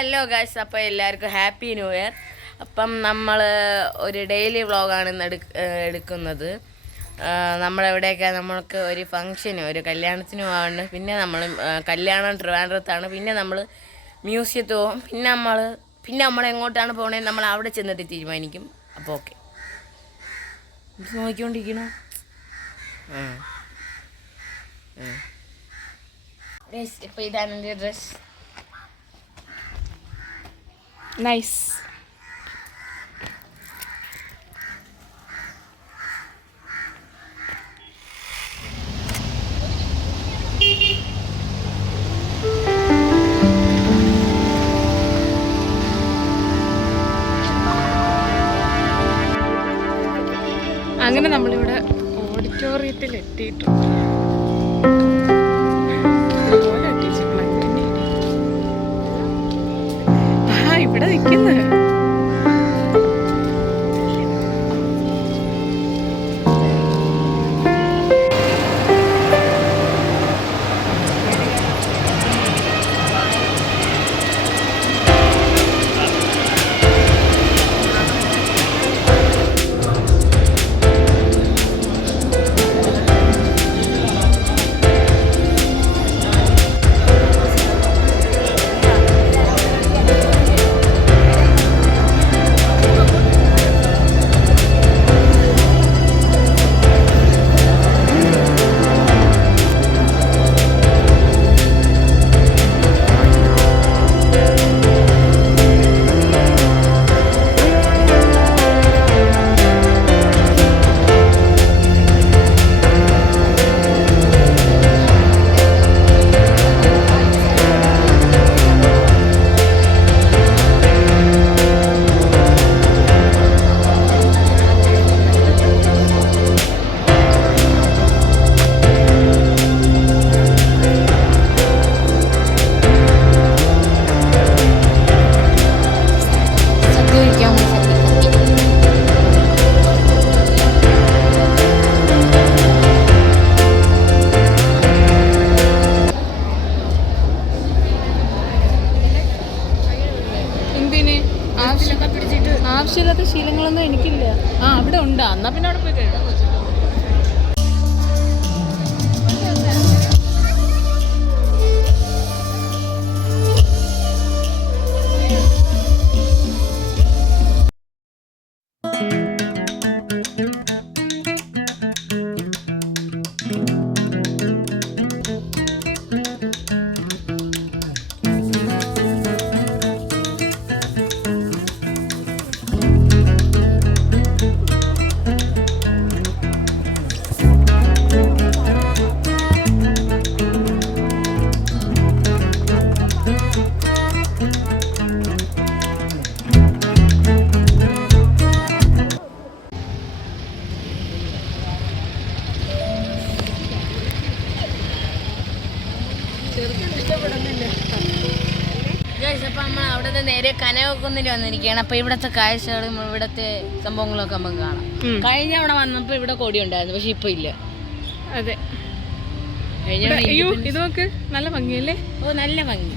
Hello guys, അപ്പോൾ എല്ലാവർക്കും happy new year. അപ്പം നമ്മൾ ഒരു ഡെയിലി വ്ളോഗാണ് ഇന്ന് എടുക്കുന്നത്. നമ്മളെവിടെയൊക്കെ നമ്മൾക്ക് ഒരു ഫംഗ്ഷനും ഒരു കല്യാണത്തിനും ആവുന്നുണ്ട്. പിന്നെ നമ്മൾ കല്യാണം ട്രിവാൻഡ്രത്താണ്. പിന്നെ നമ്മൾ മ്യൂസിയത്തിൽ പോകും. പിന്നെ നമ്മൾ എങ്ങോട്ടാണ് പോകണത് നമ്മൾ അവിടെ ചെന്നിട്ട് തീരുമാനിക്കും. അപ്പോൾ ഓക്കെ, നോക്കിക്കൊണ്ടിരിക്കണോ? ഇപ്പോൾ ഇതാണ് എൻ്റെ ഡ്രസ്സ്. നൈസ്. അങ്ങനെ നമ്മളിവിടെ ഓഡിറ്റോറിയത്തിൽ എത്തിയിട്ടുണ്ട്. ഇവിടെ നിൽക്കുന്നത് ആവശ്യമില്ലാത്ത ശീലങ്ങളൊന്നും എനിക്കില്ല. അവിടെ ഉണ്ടാ, എന്നാ പിന്നെ അവിടെ പോയി കഴിയാം. അപ്പം നമ്മൾ അവിടുത്തെ നേരെ കനകക്കുന്നിൽ വന്നിരിക്കുകയാണ്. അപ്പോൾ ഇവിടുത്തെ കാഴ്ചകളും ഇവിടുത്തെ സംഭവങ്ങളൊക്കെ നമുക്ക് കാണാം. കഴിഞ്ഞ അവിടെ വന്നപ്പോൾ ഇവിടെ കൊടി ഉണ്ടായിരുന്നു, പക്ഷെ ഇപ്പൊ ഇല്ല. അതെ, ഇത് നോക്ക്, നല്ല ഭംഗിയല്ലേ? ഓ, നല്ല ഭംഗി.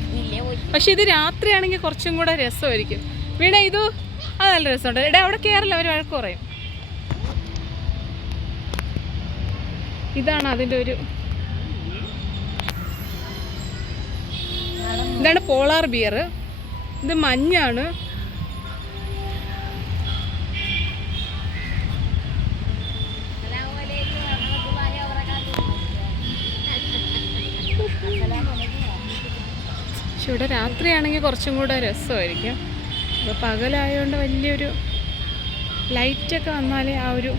പക്ഷെ ഇത് രാത്രിയാണെങ്കിൽ കുറച്ചും കൂടെ രസമായിരിക്കും. വീണ ഇത് അത് നല്ല രസമുണ്ട്. ഇവിടെ അവിടെ കയറില്ല, അവർ വഴക്ക് പറയും. ഇതാണ് അതിൻ്റെ ഒരു ഇതാണ് പോളാർ ബിയർ. ഇത് മഞ്ഞാണ്. പക്ഷെ ഇവിടെ രാത്രിയാണെങ്കിൽ കുറച്ചും കൂടെ രസമായിരിക്കും. ഇപ്പോൾ പകലായതുകൊണ്ട് വലിയൊരു ലൈറ്റൊക്കെ വന്നാലേ ആ ഒരു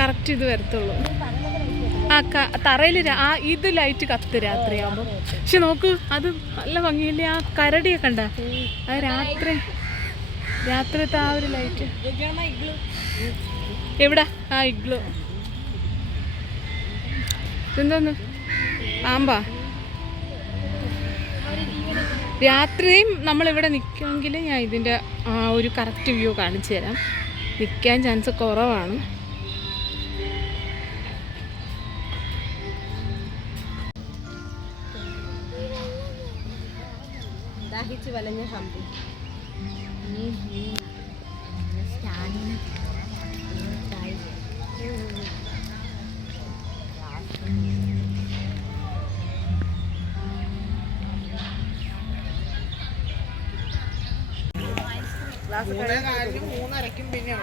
കറക്റ്റ് ഇത് വരത്തുള്ളൂ. തറയിൽ ഇത് ലൈറ്റ് കത്ത് രാത്രിയാകുമ്പോൾ. പക്ഷെ നോക്കൂ, അത് നല്ല ഭംഗിയില്ലേ? ആ കരടിയൊക്കെ കണ്ട, അത് രാത്രിത്തെ ആ ഒരു ലൈറ്റ്. എവിടെ ആ ഇഗ്ലു? ഇതെന്തോന്ന്, പാമ്പാ? രാത്രിയും നമ്മളിവിടെ നിൽക്കുമെങ്കിൽ ഞാൻ ഇതിൻ്റെ ആ ഒരു കറക്റ്റ് വ്യൂ കാണിച്ചു തരാം. നിൽക്കാൻ ചാൻസ് കുറവാണ്. ദാഹിച്ചു വലഞ്ഞ ഹംപി. മൂന്നരയ്ക്കും പിന്നെ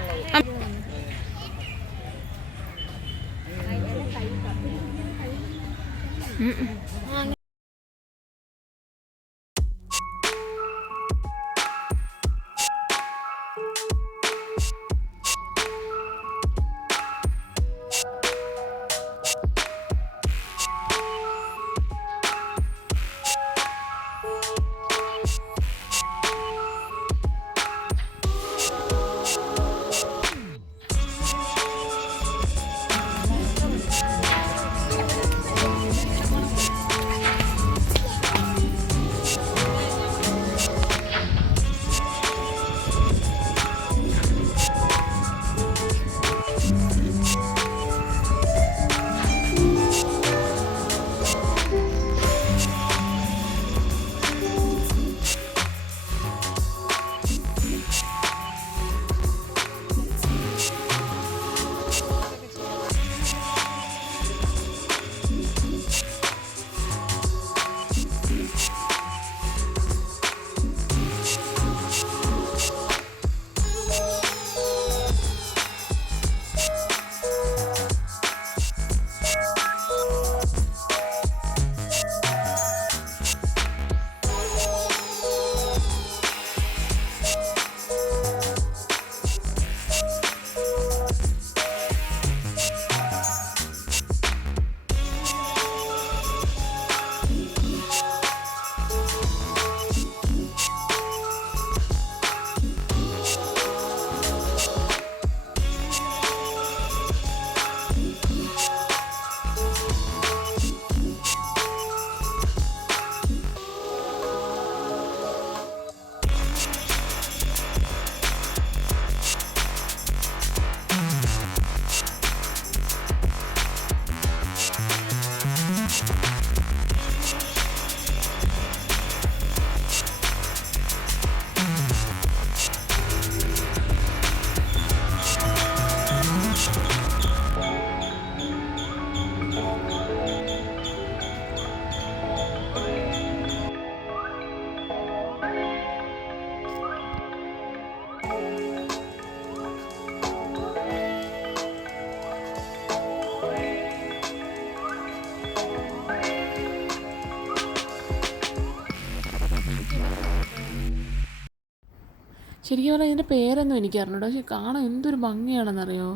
ശരിക്കും പറഞ്ഞാൽ ഇതിൻ്റെ പേരൊന്നും എനിക്ക് അറിഞ്ഞൂടാ. പക്ഷെ കാണാൻ എന്തൊരു ഭംഗിയാണെന്നറിയോ.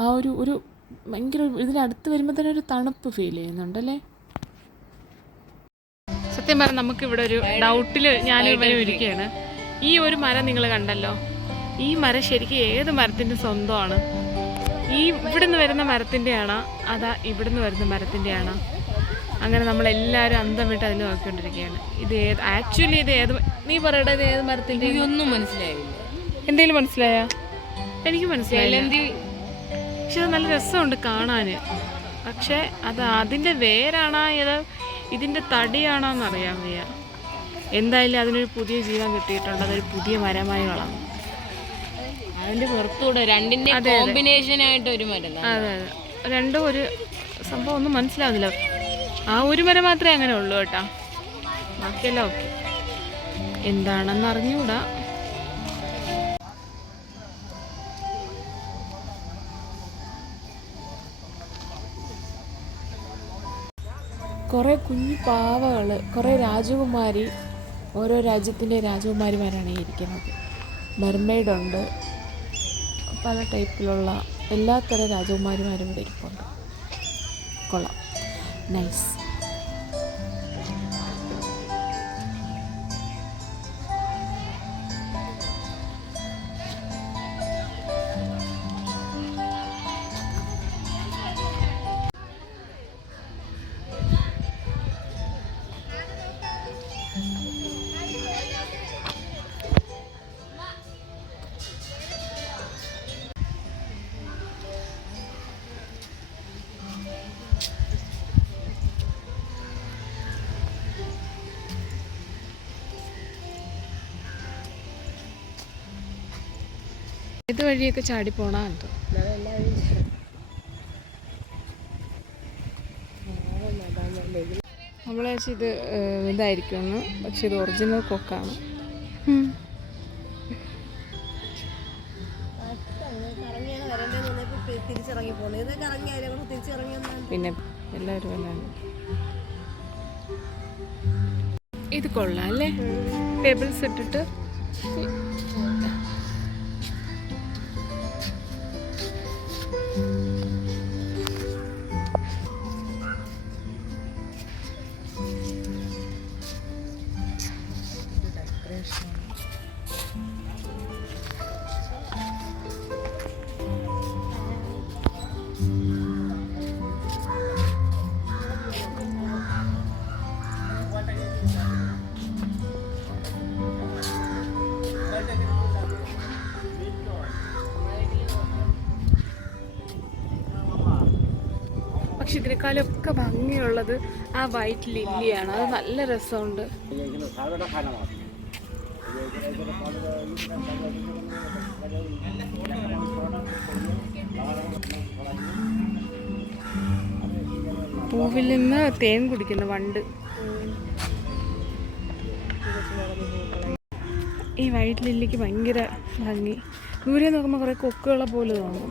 ആ ഒരു ഭയങ്കര ഇതിനടുത്ത് വരുമ്പോൾ തന്നെ ഒരു തണുപ്പ് ഫീൽ ചെയ്യുന്നുണ്ടല്ലേ. സത്യം പറഞ്ഞാൽ നമുക്കിവിടെ ഒരു ഡൗട്ടിൽ ഞാനും ഇവരും ഇരിക്കുകയാണ്. ഈ ഒരു മരം നിങ്ങൾ കണ്ടല്ലോ, ഈ മരം ശരിക്കും ഏത് മരത്തിൻ്റെ സ്വന്തമാണ്? ഈ ഇവിടുന്ന് വരുന്ന മരത്തിൻ്റെയാണോ അതാ ഇവിടുന്ന് വരുന്ന മരത്തിൻ്റെയാണോ? അങ്ങനെ നമ്മളെല്ലാവരും അന്തം വിട്ട് അതിൽ നോക്കിക്കൊണ്ടിരിക്കുകയാണ്. ഇത് ആക്ച്വലി ഇത് ഏത്, നീ പറയട്ടെ, ഇത് ഏത് മരത്തിൻ്റെ? ഒന്നും മനസ്സിലായില്ല. എന്തെങ്കിലും മനസ്സിലായോ? എനിക്ക് മനസ്സിലായില്ല. പക്ഷെ അത് നല്ല രസമുണ്ട് കാണാൻ. പക്ഷെ അത് അതിൻ്റെ വേരാണോ ഏത് ഇതിൻ്റെ തടിയാണോ എന്നറിയാൻ വയ്യ. എന്തായാലും അതിനൊരു പുതിയ ജീവൻ കിട്ടിയിട്ടുണ്ട്. അതൊരു പുതിയ മരമായി വളർന്നു. അതിൻ്റെ പുറത്തൂടെ രണ്ടിൻ്റെ കോമ്പിനേഷനായിട്ട് ഒരു മരം. അതെ അതെ, രണ്ടും ഒരു സംഭവം ഒന്നും മനസ്സിലാവുന്നില്ല. ആ ഒരു മരം മാത്രമേ അങ്ങനെ ഉള്ളൂ കേട്ടോ, ബാക്കിയെല്ലാം ഓക്കെ. എന്താണെന്ന് അറിഞ്ഞൂടാ. കുറേ കുഞ്ഞു പാവകൾ, കുറേ രാജകുമാരി, ഓരോ രാജ്യത്തിൻ്റെ രാജകുമാരിമാരാണ് ഈ ഇരിക്കുന്നത്. മെർമെയ്ഡുണ്ട്, പല ടൈപ്പിലുള്ള എല്ലാത്തരം രാജകുമാരിമാരും ഇവിടെ ഇരിപ്പുണ്ട്. കൊള്ളാം, നൈസ്. ഇത് വഴിയൊക്കെ ചാടി പോണാ എന്തോ. നമ്മൾ വെച്ച് ഇത് ഇതായിരിക്കുമെന്ന്, പക്ഷെ ഇത് ഒറിജിനൽ കൊക്കാണ്. പിന്നെ എല്ലാവരും അല്ലാണ്ട് ഇത് കൊള്ളാം അല്ലേ, ടേബിൾസ് ഇട്ടിട്ട്. പക്ഷെ ഇതിനേക്കാളൊക്കെ ഭംഗിയുള്ളത് ആ വൈറ്റ് ലില്ലിയാണ്. അത് നല്ല രസമുണ്ട്. പൂവിൽ നിന്ന് തേൻ കുടിക്കുന്ന വണ്ട്. ഈ വൈറ്റ് ലില്ലിക്ക് ഭയങ്കര ഭംഗി. ദൂരെ നോക്കുമ്പോൾ കുറേ കൊക്കുകളെ പോലെ തോന്നും.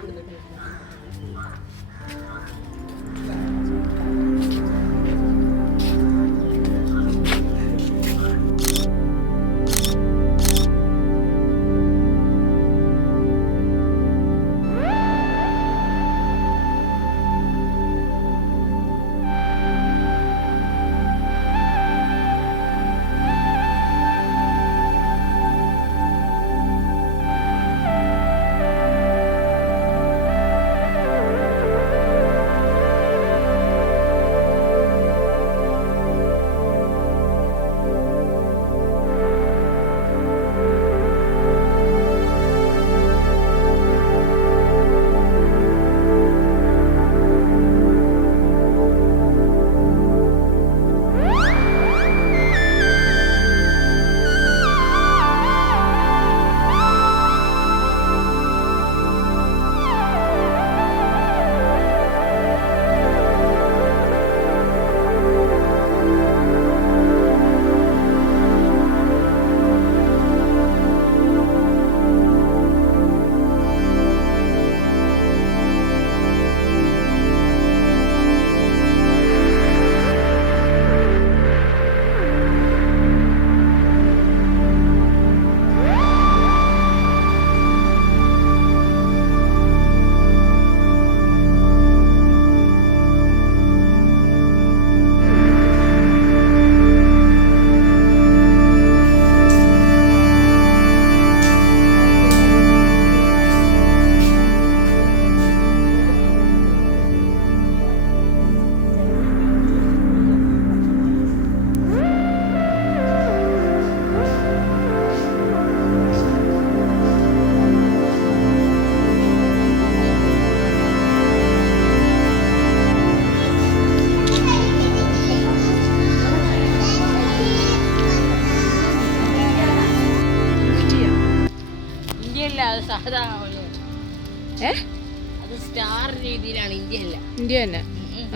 അത് സ്റ്റാർ രീതിയിലാണ്, ഇന്ത്യ അല്ല. ഇന്ത്യ തന്നെ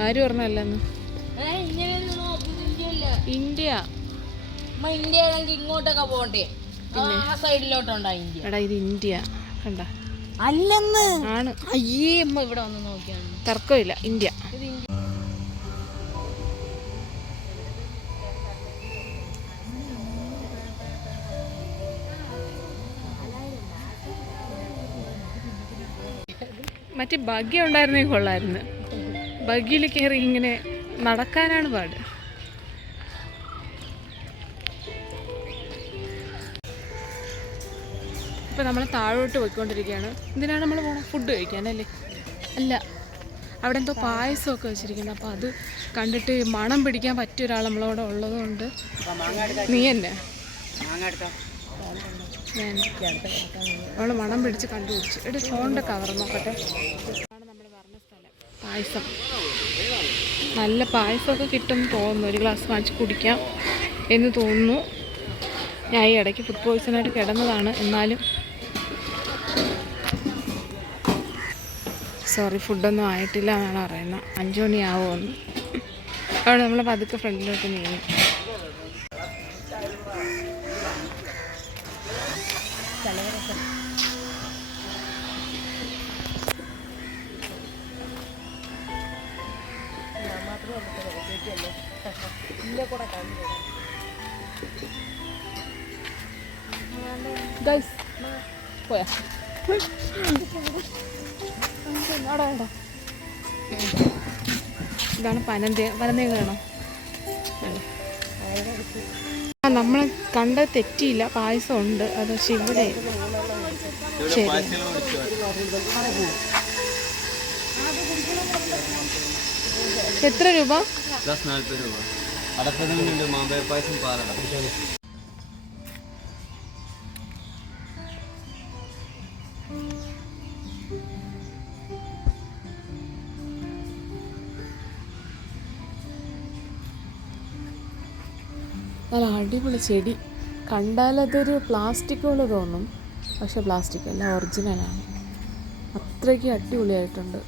ആര് പറഞ്ഞല്ലെന്ന്? ഇന്ത്യ ഇന്ത്യ ആണെങ്കിൽ ഇങ്ങോട്ടൊക്കെ പോണ്ടേ, ആ സൈഡിലോട്ടുണ്ടോ ഇന്ത്യ? എടാ ഇത് ഇന്ത്യ കണ്ട അല്ലെന്ന് ആണ്. അയ്യേ അമ്മ ഇവിടെ വന്ന് നോക്കിയാണ്, തർക്കമില്ല ഇന്ത്യ. മറ്റേ ബഗ്ഗി ഉണ്ടായിരുന്നെങ്കിൽ കൊള്ളായിരുന്നു. ബഗ്ഗിയിൽ കയറി ഇങ്ങനെ നടക്കാനാണ് പാട്. ഇപ്പം നമ്മൾ താഴോട്ട് പോയിക്കൊണ്ടിരിക്കുകയാണ്. എന്തിനാണ് നമ്മൾ പോകണം? ഫുഡ് കഴിക്കാനല്ലേ? അല്ല, അവിടെ എന്തോ പായസമൊക്കെ വെച്ചിരിക്കുന്നത്. അപ്പോൾ അത് കണ്ടിട്ട് മണം പിടിക്കാൻ പറ്റിയ ഒരാൾ നമ്മളവിടെ ഉള്ളതുകൊണ്ട്. നീ തന്നെ അവൾ മണം പിടിച്ച് കണ്ടുപിടിച്ചു. എടി ഫോണിൻ്റെ കവർ നോക്കട്ടെ. ആണ് നമ്മൾ പറഞ്ഞ സ്ഥലം. പായസം, നല്ല പായസമൊക്കെ കിട്ടുമെന്ന് തോന്നുന്നു. ഒരു ഗ്ലാസ് വാങ്ങിച്ച് കുടിക്കാം എന്ന് തോന്നുന്നു. ഞാൻ ഈ ഇടയ്ക്ക് ഫുഡ് പോയ്സണായിട്ട് കിടന്നതാണ്. എന്നാലും സോറി, ഫുഡൊന്നും ആയിട്ടില്ല എന്നാണ് പറയുന്നത്. 5 മണിയാവുമെന്ന്. അവിടെ നമ്മൾ പതുക്കെ ഫ്രണ്ടിലോട്ട് നീങ്ങി. പോയാ ഇതാണ് പനന്തേങ്ങ വേണോ? നമ്മൾ കണ്ട തെറ്റിയില്ല, പായസം ഉണ്ട്. അത് പക്ഷെ ഇവിടെ ശരി. എത്ര രൂപ? 40 രൂപ. അടപ്പതിനുണ്ട് മാമ്പഴ പായസം പാലട. നല്ല അടിപൊളി ചെടി. കണ്ടാലതൊരു പ്ലാസ്റ്റിക് പോലെ തോന്നും, പക്ഷെ പ്ലാസ്റ്റിക് അല്ല, ഒറിജിനലാണ്. അത്രയ്ക്ക് അടിപൊളിയായിട്ടുണ്ട്.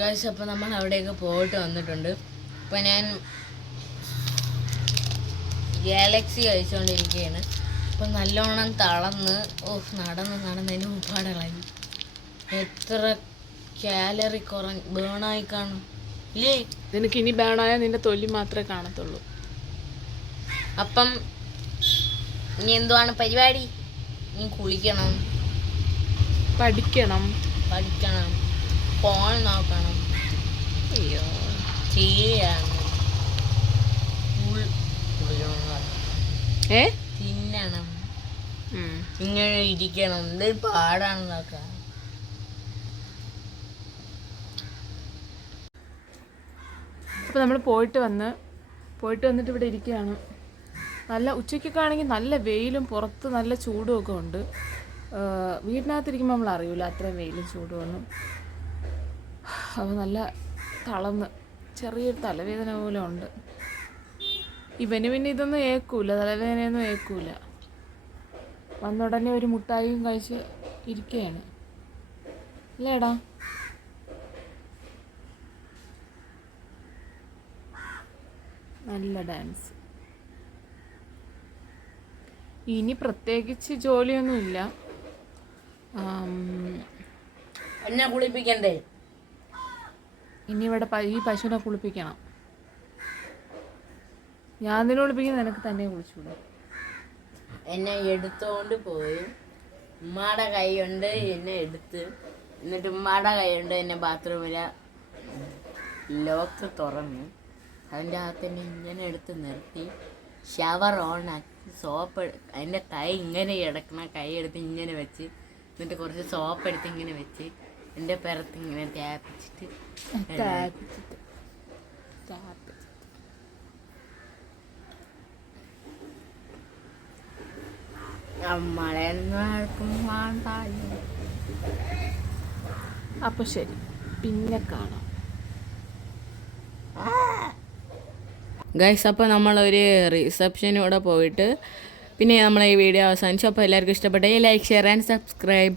ഗൈസ്, അപ്പോൾ നമ്മൾ അവിടെയൊക്കെ പോയിട്ട് വന്നിട്ടുണ്ട്. അപ്പോൾ ഞാൻ ഗാലക്സി കഴിച്ചുകൊണ്ടിരിക്കുകയാണ്. അപ്പോൾ നല്ലോണം തളർന്ന് നടന്നതിന് മുമ്പാടളായി. എത്ര കാലറി ബേണായി കാണും ഇല്ലേ? നിനക്ക് ഇനി ബേണായാൽ നിന്റെ തൊലി മാത്രമേ കാണത്തുള്ളൂ. അപ്പം ഇനി എന്തുവാണ് പരിപാടി? നീ കുളിക്കണം, പഠിക്കണം, ഫോൺ നോക്കണം, അയ്യോ തിന്നണം, ഇങ്ങനെ ഇരിക്കണം. എന്തൊരു പാടാണ് നോക്കാം. അപ്പോൾ നമ്മൾ പോയിട്ട് വന്നിട്ട് ഇവിടെ ഇരിക്കുകയാണ്. നല്ല ഉച്ചയ്ക്കൊക്കെ ആണെങ്കിൽ നല്ല വെയിലും പുറത്ത് നല്ല ചൂടും ഒക്കെ ഉണ്ട്. വീടിനകത്തിരിക്കുമ്പോൾ നമ്മൾ അറിയില്ല അത്രയും വെയിലും ചൂടും ഒന്നും. അപ്പോൾ നല്ല തളർന്ന് ചെറിയൊരു തലവേദന പോലെ ഉണ്ട്. ഇവന് പിന്നെ ഇതൊന്നും ഏൽക്കൂല, തലവേദനയൊന്നും ഏൽക്കൂല. വന്ന ഉടനെ ഒരു മുട്ടായിയും കഴിച്ച് ഇരിക്കുകയാണ് അല്ലേടാ? നല്ല ഡാൻസ്. ഇനി പ്രത്യേകിച്ച് ജോലിയൊന്നുമില്ല. എന്നെ കുളിപ്പിക്കണ്ടേ? ഇനി ഇവിടെ ഈ പശുവിനെ കുളിപ്പിക്കണം. ഞാൻ തന്നെ കുളിപ്പിക്കുന്നത്, നിനക്ക് തന്നെ കുളിച്ചൂടെ? എന്നെ എടുത്തോണ്ട് പോയി ഉമ്മാടെ കൈ കൊണ്ട് എന്നെ എടുത്ത്, എന്നിട്ട് ഉമ്മാടെ കൈ കൊണ്ട് എന്നെ ബാത്റൂമിലെ ലോക്ക് തുറന്ന് അതിൻ്റെ അകത്ത് തന്നെ ഇങ്ങനെ എടുത്ത് നിർത്തി ഷവർ ഓൺ ആക്കി സോപ്പ് അതിൻ്റെ കൈ ഇങ്ങനെ കിടക്കണ കൈ എടുത്ത് ഇങ്ങനെ വെച്ച്, എന്നിട്ട് കുറച്ച് സോപ്പ് എടുത്ത് ഇങ്ങനെ വെച്ച് എൻ്റെ പിറത്ത് ഇങ്ങനെ തേപ്പിച്ചിട്ട് നമ്മളെന്നാർക്കും വേണ്ടായോ. അപ്പോൾ ശരി, പിന്നെ കാണാം. ഗൈസ്, അപ്പോൾ നമ്മളൊരു റിസപ്ഷനൂടെ പോയിട്ട് പിന്നെ നമ്മളെ ഈ വീഡിയോ അവസാനിച്ചു. അപ്പോൾ എല്ലാവർക്കും ഇഷ്ടപ്പെട്ടെങ്കിൽ ലൈക്ക്, ഷെയർ ആൻഡ് സബ്സ്ക്രൈബ്.